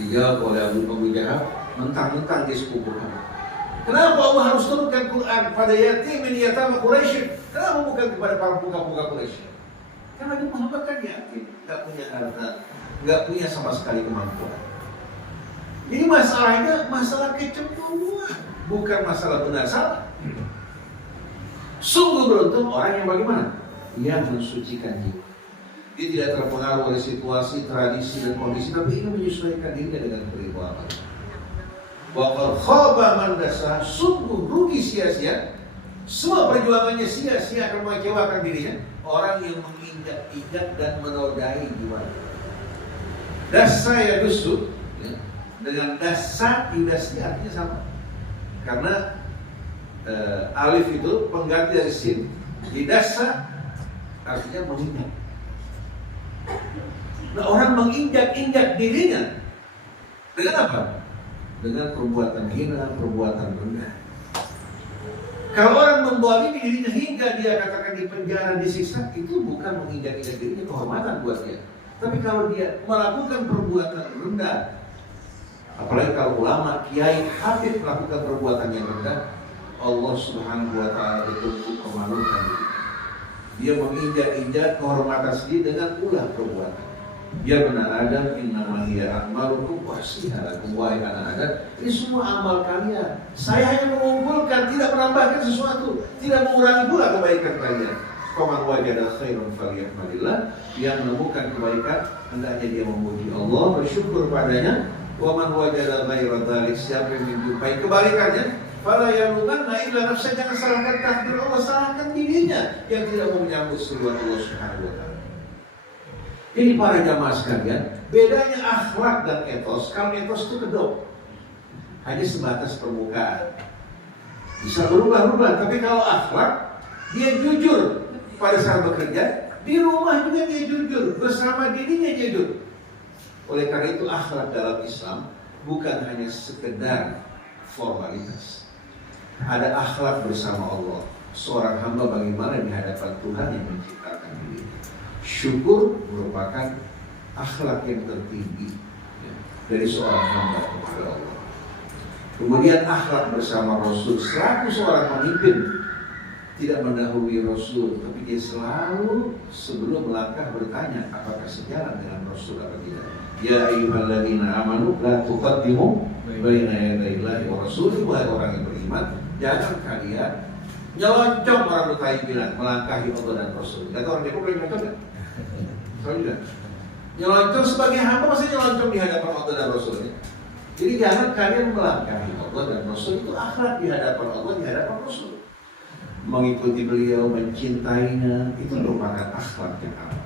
Dijawab oleh Abu Jahal, mentang-mentang dia sepupu kamu. Kenapa Allah harus turunkan Quran pada yatimin yatama Quraisy? Kenapa bukan kepada para pemuka-pemuka Quraisy? Karena Nabi Muhammad kan yatim, gak punya harta, gak punya sama sekali kemampuan. Ini masalahnya masalah kecemburuan, bukan masalah benar salah. Sungguh beruntung orang yang bagaimana? Yang mensucikan jiwa. Dia tidak terpengaruh oleh situasi, tradisi, dan kondisi, tapi ingin menyesuaikan dirinya dengan keridhaan Allah. Wa khaba man dasar, sungguh rugi sia-sia. Semua perjuangannya sia-sia, akan mengecewakan dirinya. Orang yang menginjak-injak dan menodai jiwa. Dasa ya dusu, ya, dengan dasa idasi artinya sama. Karena alif itu pengganti dari sin. Di dasa artinya menginjak. Nah, orang menginjak-injak dirinya dengan apa? Dengan perbuatan hina, perbuatan rendah. Kalau orang membolimi dirinya hingga dia katakan di penjara, disiksa, itu bukan menginjak-injak dirinya, kehormatan buat dia. Tapi kalau dia melakukan perbuatan rendah, apalagi kalau ulama, kiai, habib melakukan perbuatan yang rendah, Allah Subhanahu wa Ta'ala betul-betul memalukan diri. Dia menginjak-injak kehormatan sendiri dengan ulah perbuatan. Ya benar Adam, innama hiya a'malukum wahsihalakum, wahai anak Adam, ini semua amal kalian. Saya hanya mengumpulkan, tidak menambahkan sesuatu, tidak mengurangi pula kebaikan kalian. Faman wajada khairan falyahmadillah, yang menemukan kebaikan hendaknya dia memuji Allah, bersyukur padanya. Wa man wajada ghaira dzalik, siapa yang menjumpai kebalikannya, fala yalumanna illa nafsa, jangan salahkan takdir Allah, salahkan dirinya yang tidak mau menyambut seruan Allah Subhanahu wa Ta'ala. Ini para jamaah sekalian, bedanya akhlak dan etos. Kalau etos itu kedok, hanya sebatas permukaan, bisa berubah-ubah. Tapi kalau akhlak, dia jujur pada saat bekerja, di rumah juga dia jujur, bersama dirinya jujur. Oleh karena itu akhlak dalam Islam bukan hanya sekedar formalitas. Ada akhlak bersama Allah. Seorang hamba bagaimana di hadapan Tuhan yang menciptakan diri. Syukur merupakan akhlak yang tertinggi dari seorang hamba kepada Allah. Kemudian akhlak bersama Rasul, selaku seorang pemimpin tidak mendahului Rasul, tapi dia selalu sebelum melangkah bertanya apakah sejalan dengan Rasul atau tidak. Ya ayyuhalladzina amanu la tuqaddimu baina yadayillahi wa rasulihi. Wahai orang yang beriman, jangan kalian nyelonjong orang bertanya bilang melangkahi Allah dan Rasul. Kata orang Depok boleh nyelonjong enggak? Soalnya juga nyelonjong sebagai hamba masih nyelonjong di hadapan Allah dan Rasulnya. Jadi jangan kalian melangkahi Allah dan Rasul. Itu akhlak di hadapan Allah, di hadapan Rasul. Mengikuti beliau, mencintainya, itu merupakan akhlak yang amat.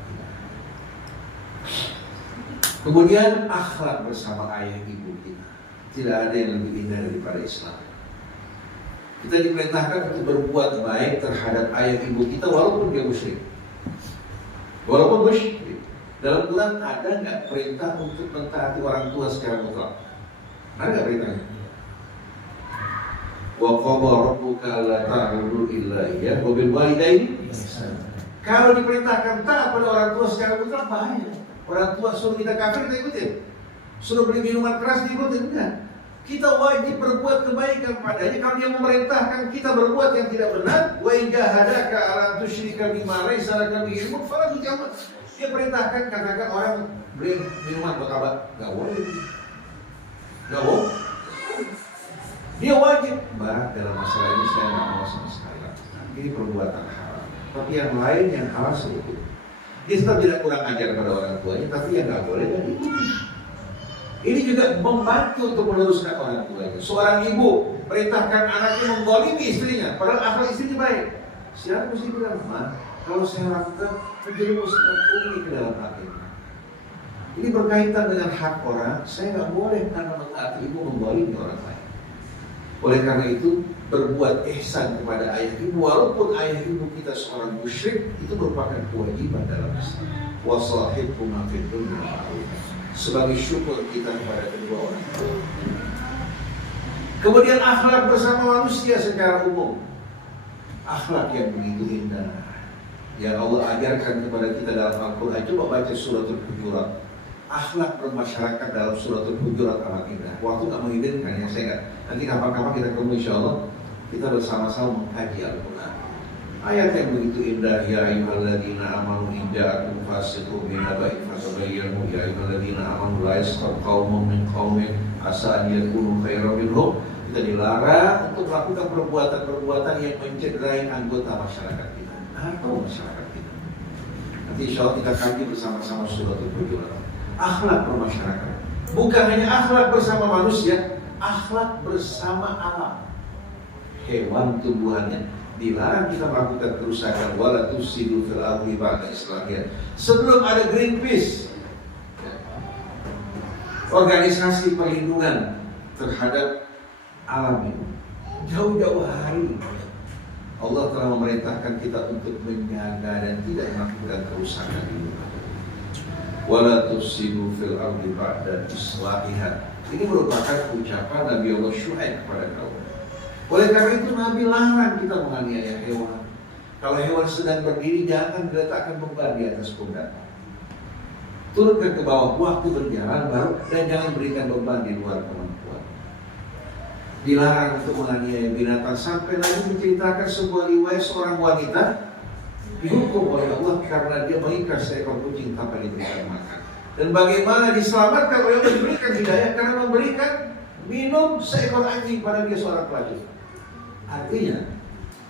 Kemudian akhlak bersama ayah ibu kita. Tidak ada yang lebih indah daripada Islam. Kita diperintahkan untuk berbuat baik terhadap ayah ibu kita walaupun dia musyrik. Walaupun musyrik. Dalam Quran ada nggak perintah untuk mentaati orang tua secara mutlak? Ada nggak perintahnya? Wa qadha rabbuka alla ta'budu illa iyyahu wa bil walidayni ihsana. Kalau diperintahkan taat pada orang tua secara mutlak bahaya. Orang tua suruh kita kafir kita ikutin. Suruh beli minuman keras diikutin enggak. Kita wajib berbuat kebaikan padanya. Kalau dia memerintahkan kita berbuat yang tidak benar, wa in jahadaka ala tusyrika bima laysa laka bihi ilmun fala tuti'huma. Dia perintahkan katakan orang beli minuman buat apa? Enggak boleh. Enggak boleh. Dia wajib. Mbak, dalam masalah ini saya enggak mau sama sekali. Ini perbuatan haram. Tapi yang lain yang halal sebetulnya. Dia tetap tidak kurang ajar pada orang tuanya, tapi yang nggak boleh kan itu. Ini juga membantu untuk meluruskan orang tuanya. Seorang ibu perintahkan anaknya menggolimi istrinya, padahal akhlak istrinya baik. Siapa mesti bilang, Ma, kalau saya lakukan menjerumuskan umi ke dalam hati. Ini berkaitan dengan hak orang. Saya nggak boleh karena mentaati ibu menggolimi orang lain. Oleh karena itu, berbuat ihsan kepada ayah ibu, walaupun ayah ibu kita seorang musyrik, itu merupakan kewajiban dalam Islam. Wa sahibhuma fid dunya ma'ruf. Sebagai syukur kita kepada kedua orang tua. Kemudian akhlak bersama manusia secara umum. Akhlak yang begitu indah yang Allah ajarkan kepada kita dalam Al-Quran. Coba baca suratul Hujurat. Akhlak bermasyarakat dalam suratul Hujurat amat indah. Waktu nggak mengizinkan ya, saya nggak. Nanti kapan-kapan kita ketemu insya Allah. Kita bersama-sama mengkaji Al-Quran. Ayat yang begitu indah, ya ayyuhalladzina amanu in ja'akum fasiqun binaba'in fatabayyanu ya ayyuhalladzina amanu la yaskhar qaumun min qaumin asa an yakunu khairan minhum. Kita dilarang untuk melakukan perbuatan-perbuatan yang mencederai anggota masyarakat kita atau masyarakat kita. Nanti insya Allah kita kaji bersama-sama suratul Hujurat. Akhlak bermasyarakat. Bukan hanya akhlak bersama manusia, akhlak bersama alam. Hewan tumbuhannya dilarang kita melakukan kerusakan. Wala tufsidu fil ardi ba'da islahiha. Sebelum ada Greenpeace, organisasi perlindungan terhadap alam ini, jauh-jauh hari Allah telah memerintahkan kita untuk menjaga dan tidak melakukan kerusakan ini. Wala tufsidu fil ardi ba'da islahiha. Ini merupakan ucapan Nabi Allah Syuaib kepada kaum. Oleh karena itu Nabi larang kita menganiaya hewan. Kalau hewan sedang berdiri, jangan diletakkan beban di atas pundak. Turunkan ke bawah waktu berjalan baru, dan jangan berikan beban di luar kemampuan. Dilarang untuk menganiaya binatang. Sampai Nabi menceritakan sebuah riwayat seorang wanita dihukum oleh Allah karena dia mengikat seekor kucing tanpa diberikan makan. Dan bagaimana diselamatkan oleh Allah, diberikan hidayah karena memberikan minum seekor anjing pada dia seorang pelacur. Artinya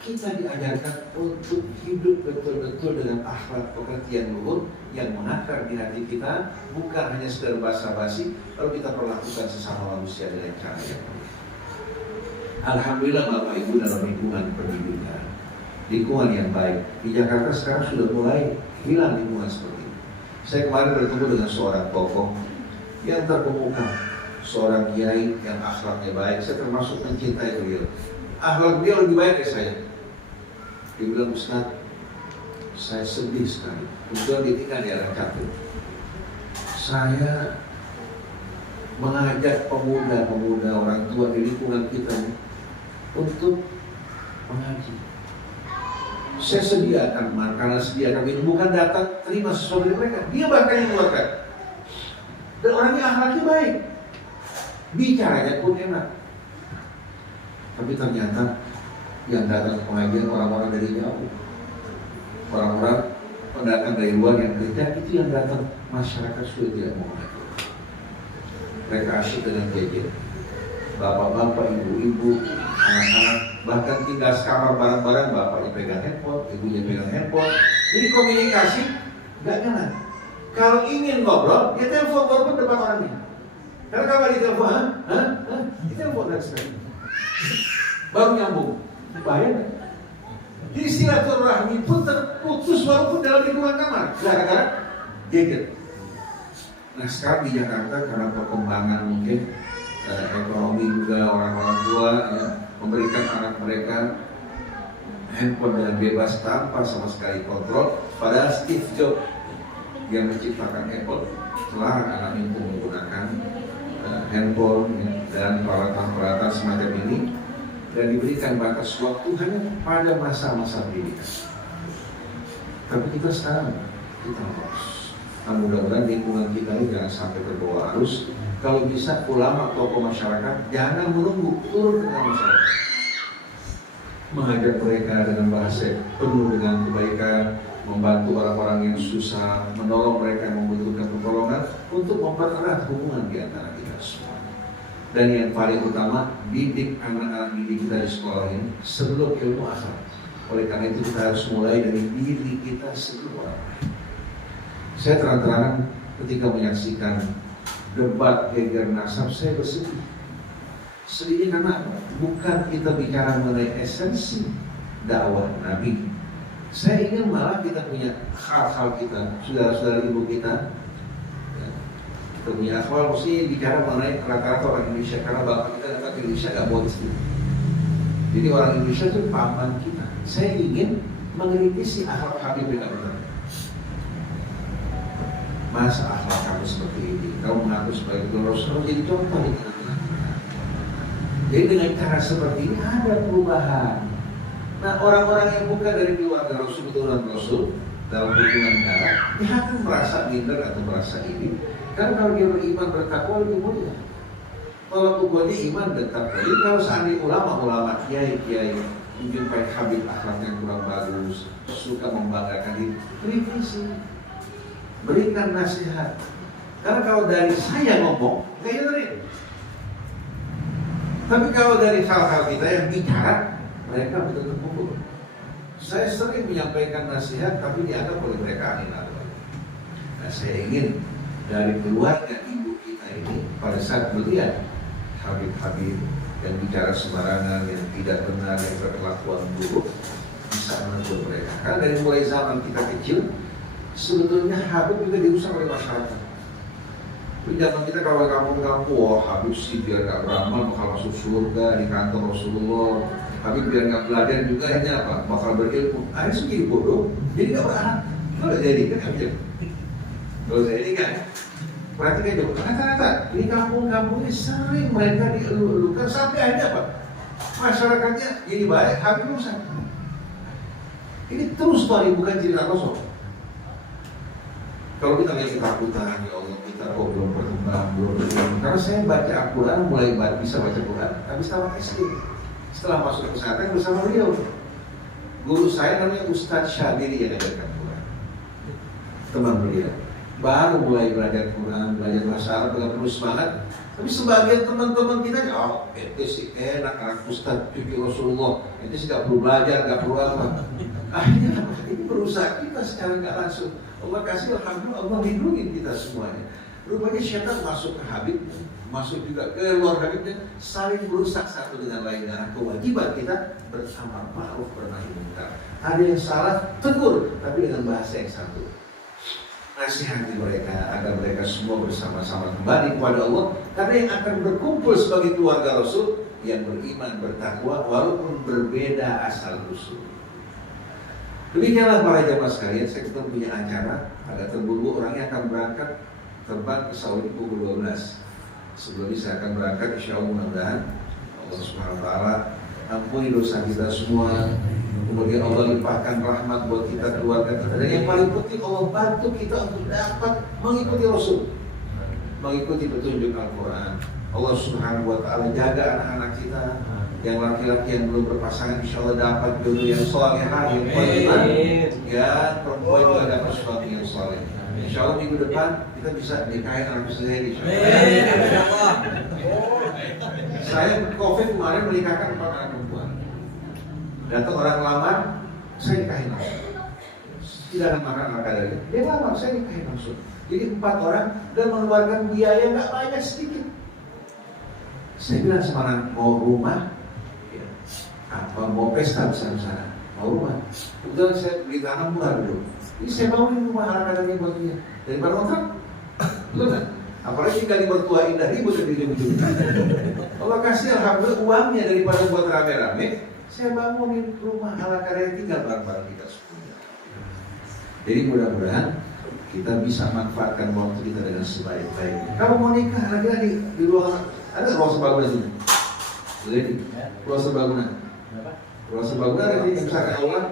kita diajarkan untuk hidup betul-betul dengan akhlak pengertian luhur yang mengakar di hati kita, bukan hanya sekedar basa-basi kalau kita perlakukan sesama manusia dengan cara yang baik. Alhamdulillah Bapak Ibu dalam lingkungan pendidikan, lingkungan yang baik di Jakarta sekarang sudah mulai hilang lingkungan seperti ini. Saya kemarin bertemu dengan seorang tokoh yang terkemuka, seorang kiai yang akhlaknya baik. Saya termasuk mencintai beliau. Akhlak beliau lebih baik dari saya. Dia bilang, Ustaz, Saya sedih sekali. Kemudian ditinggal di arah Capek. Saya mengajak pemuda-pemuda orang tua di lingkungan kita untuk mengaji. Saya sediakan makanan, sediakan minum, bukan datang terima sesuatu dari mereka. Dia bahkan yang mengeluarkan. Dan orangnya akhlaknya baik, bicaranya pun enak. Tapi ternyata yang datang ke pengajian orang-orang dari jauh, orang-orang pendatang dari luar yang kerja, itu yang datang. Masyarakat sudah tidak mau mengaji. Mereka asyik dengan gadget, bapak-bapak, ibu-ibu, anak-anak, bahkan tinggal sekamar bareng-bareng, bapaknya pegang handphone, ibunya pegang handphone. Jadi komunikasi nggak jalan. Kalau ingin ngobrol, ya telepon walaupun depan orangnya. Karena kalau ditelepon, ditelepon lagi sekali, baru nyambung. Bahaya kan? Jadi silaturahmi pun terputus walaupun dalam lingkungan kamar, gara-gara gadget. Nah sekarang di Jakarta karena perkembangan mungkin ekonomi juga, orang-orang tua ya, memberikan anak mereka handphone dengan bebas tanpa sama sekali kontrol. Padahal Steve Jobs yang menciptakan Apple melarang anaknya untuk menggunakan handphone ya, dan peralatan-peralatan semacam ini, dan diberikan batas waktu hanya pada masa-masa pendidikan. Tapi kita sekarang kita harus, mudah-mudahan lingkungan kita ini jangan sampai terbawa arus. Kalau bisa ulama, tokoh masyarakat jangan menunggu, turun ke tengah masyarakat, mengajak mereka dengan bahasa penuh dengan kebaikan, membantu orang-orang yang susah, menolong mereka yang membutuhkan pertolongan, untuk mempererat hubungan di antara kita semua. Dan yang paling utama, didik anak-anak didik kita di sekolah ini sebelum ilmu asal. Oleh karena itu kita harus mulai dari diri kita sebelum orang lain. Saya terang-terangan ketika menyaksikan debat geger nasab, saya bersedih. Sedihnya karena bukan kita bicara mengenai esensi dakwah Nabi. Saya ingin malah kita punya hal-hal kita, saudara-saudara ibu kita, ya, kita punya akhwal, mesti bicara mengenai rata-rata orang Indonesia, karena bapak kita datang ke Indonesia gak boleh istilah. Jadi orang Indonesia itu paman kita. Saya ingin mengkritisi akhlak Habib yang benar. Masa akhlak kamu seperti ini? Kamu mengaku sebagai Rasul, jadi contoh di tengah-tengah kita. Jadi dengan cara seperti ini ada perubahan. Nah orang-orang yang bukan dari keluarga Rasul, keturunan Rasul, dalam hubungan darah, dia akan merasa minder atau merasa ini. Karena kalau dia beriman bertakwa lebih mulia. Kalau tujuannya iman dan takwa. Jadi kalau seandainya ulama-ulama, kiai-kiai menjumpai Habib akhlak yang kurang bagus, suka membanggakan diri, kritisi, berikan nasihat. Karena kalau dari saya ngomong, nggak dengerin. Tapi kalau dari hal-hal kita yang bicara, mereka betul-betul kumpul. Saya sering menyampaikan nasihat, tapi dianggap oleh mereka aneh-aneh. Nah, saya ingin dari keluarga ibu kita ini, pada saat melihat Habib-Habib yang bicara sembarangan, yang tidak benar, yang berkelakuan buruk, bisa menegur mereka. Karena dari mulai zaman kita kecil, sebetulnya Habib juga dirusak oleh masyarakat. Di zaman kita kalau kampung-kampung, wah Habib sih biar gak beramal bakal masuk surga di kantor Rasulullah. Habib biar gak belajar juga hanya apa? Bakal berilmu. Akhirnya sendiri bodoh, jadi gak beranak. Kalau jadi kan aja. Kalau jadi kan, perhatikan coba. Rata-rata di kampung-kampung ini sering mereka dielulukan sampai akhirnya apa? Masyarakatnya jadi baik, Habib rusak. Ini terus tadi bukan cerita kosong. Kalau kita lihat ketakutan, ya Allah, kita kok belum berkembang. Karena saya baca Al-Quran, mulai bisa baca Quran, habis tamat SD. Setelah masuk ke pesantren bersama beliau, guru saya namanya Ustadz Syadiri yang ajarkan Quran, teman beliau. Baru mulai belajar Quran, belajar bahasa Arab dengan penuh semangat. Tapi sebagian teman-teman kita, oh itu sih enak, anak Ustadz cucu Rasulullah, itu sih gak perlu belajar, gak perlu apa. Akhirnya ini berusaha kita secara gak langsung. Allah kasih, alhamdulillah Allah lindungi kita semuanya. Rupanya syaitan masuk ke Habib, masuk juga ke luar Habibnya, saling merusak satu dengan lain. Karena kewajiban kita bersama ma'ruf bernahi munkar. Ada yang salah, tegur, tapi dengan bahasa yang satu. Nasihati mereka agar mereka semua bersama-sama kembali kepada Allah. Karena yang akan berkumpul sebagai keluarga Rasul yang beriman, bertakwa, walaupun berbeda asal usul. Demikianlah para jamaah sekalian, saya ketemu punya acara, agak terburu orangnya akan berangkat terbang ke Saudi pukul 12. Sebelum ini saya akan berangkat, insya Allah mudah-mudahan Allah Subhanahu Wa Taala ampuni dosa kita semua. Kemudian Allah limpahkan rahmat buat kita, keluarga kita. Dan yang paling penting Allah bantu kita untuk dapat mengikuti Rasul, mengikuti petunjuk Al-Quran. Allah Subhanahu Wa Taala jaga anak-anak kita. Yang laki-laki yang belum berpasangan, insya Allah dapat jodoh yang soleh, yang beriman. Ya, perempuan juga dapat suami yang soleh. Insya Allah minggu depan kita bisa nikahin anak saya. Insya Allah. Saya COVID kemarin menikahkan 4 anak perempuan. Datang orang lamar, saya nikahin langsung. Tidak ada makan anak dari dia lamar, saya nikahin langsung. Jadi 4 orang dan mengeluarkan biaya nggak banyak, sedikit. Saya bilang sama anak, mau rumah, ya, apa mau pesta besar-besaran, mau rumah. Kebetulan saya beli tanah murah dulu. Jadi saya bangun rumah anak-anaknya buat dia. Daripada kontrak, betul kan? Apalagi tinggal di mertua indah, ribut dan ujung-ujung. Allah kasih alhamdulillah uangnya daripada buat rame-rame. Saya bangunin rumah ala karya, tinggal bareng-bareng kita semua. Jadi mudah-mudahan kita bisa manfaatkan waktu kita dengan sebaik-baiknya. Kamu mau nikah, lagi di ruang, ada ruang serbaguna sini? Jadi ruang serbaguna. Ruang serbaguna ada di misalkan Allah.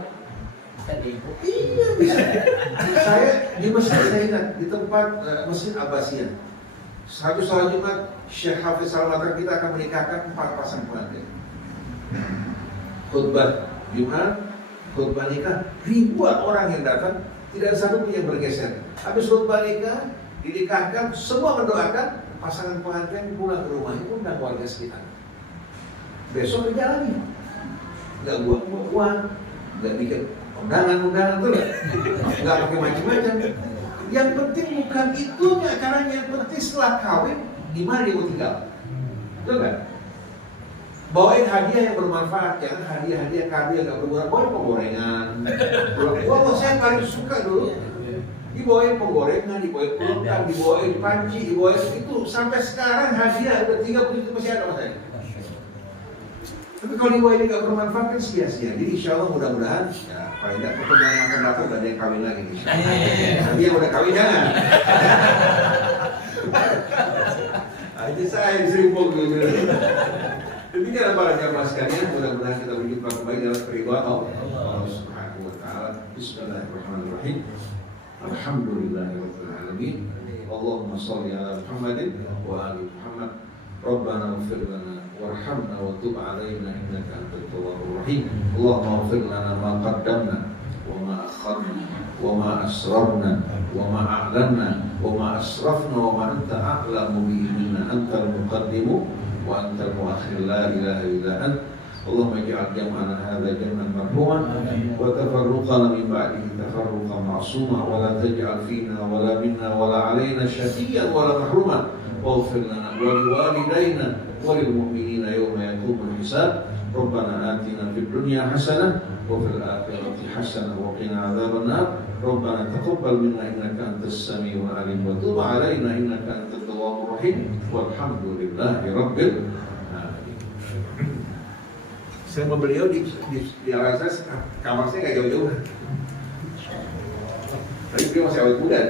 Iya bisa. Saya di Mesir, saya ingat di tempat Masjid Abbasiyah. Satu sholat Jumat, Syekh Hafiz Salamatar kita akan menikahkan 4 pasang pengantin. Khutbah Jumat, khutbah nikah, ribuan orang yang datang, tidak ada satu pun yang bergeser. Habis khutbah nikah, dinikahkan, semua mendoakan, pasangan pengantin pulang ke rumahnya, undang warga sekitar. Besok dijalani, nggak buang uang, nggak bikin undangan tuh, nggak pakai macam-macam. Yang penting bukan itunya acaranya, yang penting setelah kawin di mana dia mau tinggal, betul kan? Bawain hadiah yang bermanfaat, jangan hadiah-hadiah kado yang nggak berguna. Bawain penggorengan. Wah, saya paling suka dulu. Dibawain penggorengan, dibawain pulpen, dibawain panci, dibawain itu sampai sekarang hadiah udah 30 itu masih ada mas saya. Tapi kalau dibawain ini nggak bermanfaat kan sia-sia. Jadi insya Allah mudah-mudahan ya paling nggak pertemuan yang akan datang dan yang kawin lagi. Tapi yang udah kawin jangan. Aja saya diserimpul dulu. Demikian para jamaah sekalian, mudah-mudahan kita berjumpa kembali dalam keridhaan Allah Subhanahu Wa Taala. Bismillahirrahmanirrahim. Alhamdulillahirabbil alamin. Allahumma shalli ala Muhammadin wa ali Muhammad. Rabbana ighfir lana warhamna wa tub 'alaina innaka antat tawwabur rahim. Allahumma ighfir lana ma qaddamna wa ma akharna wa ma asrarna wa ma a'lanna wa ma asrafna wa ma anta a'lamu bihi minna antal muqaddimu wa antal muakhir la ilaha illa ant. Allahumma ij'al jam'ana hadza jam'an marhuman wa tafarruqana min ba'dihi tafarruqan ma'suma wa la taj'al fina wa la minna wa la 'alaina syaqiyyan wa la mahruman waghfir lana wa liwalidayna wa lil mu'minina yawma yaqumul hisab. Rabbana atina fid dunya hasanah wa fil akhirati hasanah wa qina adzaban nar. Rabbana taqabbal minna innaka antas samiul alim wa tub 'alaina innaka antat tawwabur rahim. Walhamdulillahi rabbil alamin. Saya sama beliau di RSS, kamar saya nggak jauh-jauh. Tapi beliau masih awet muda.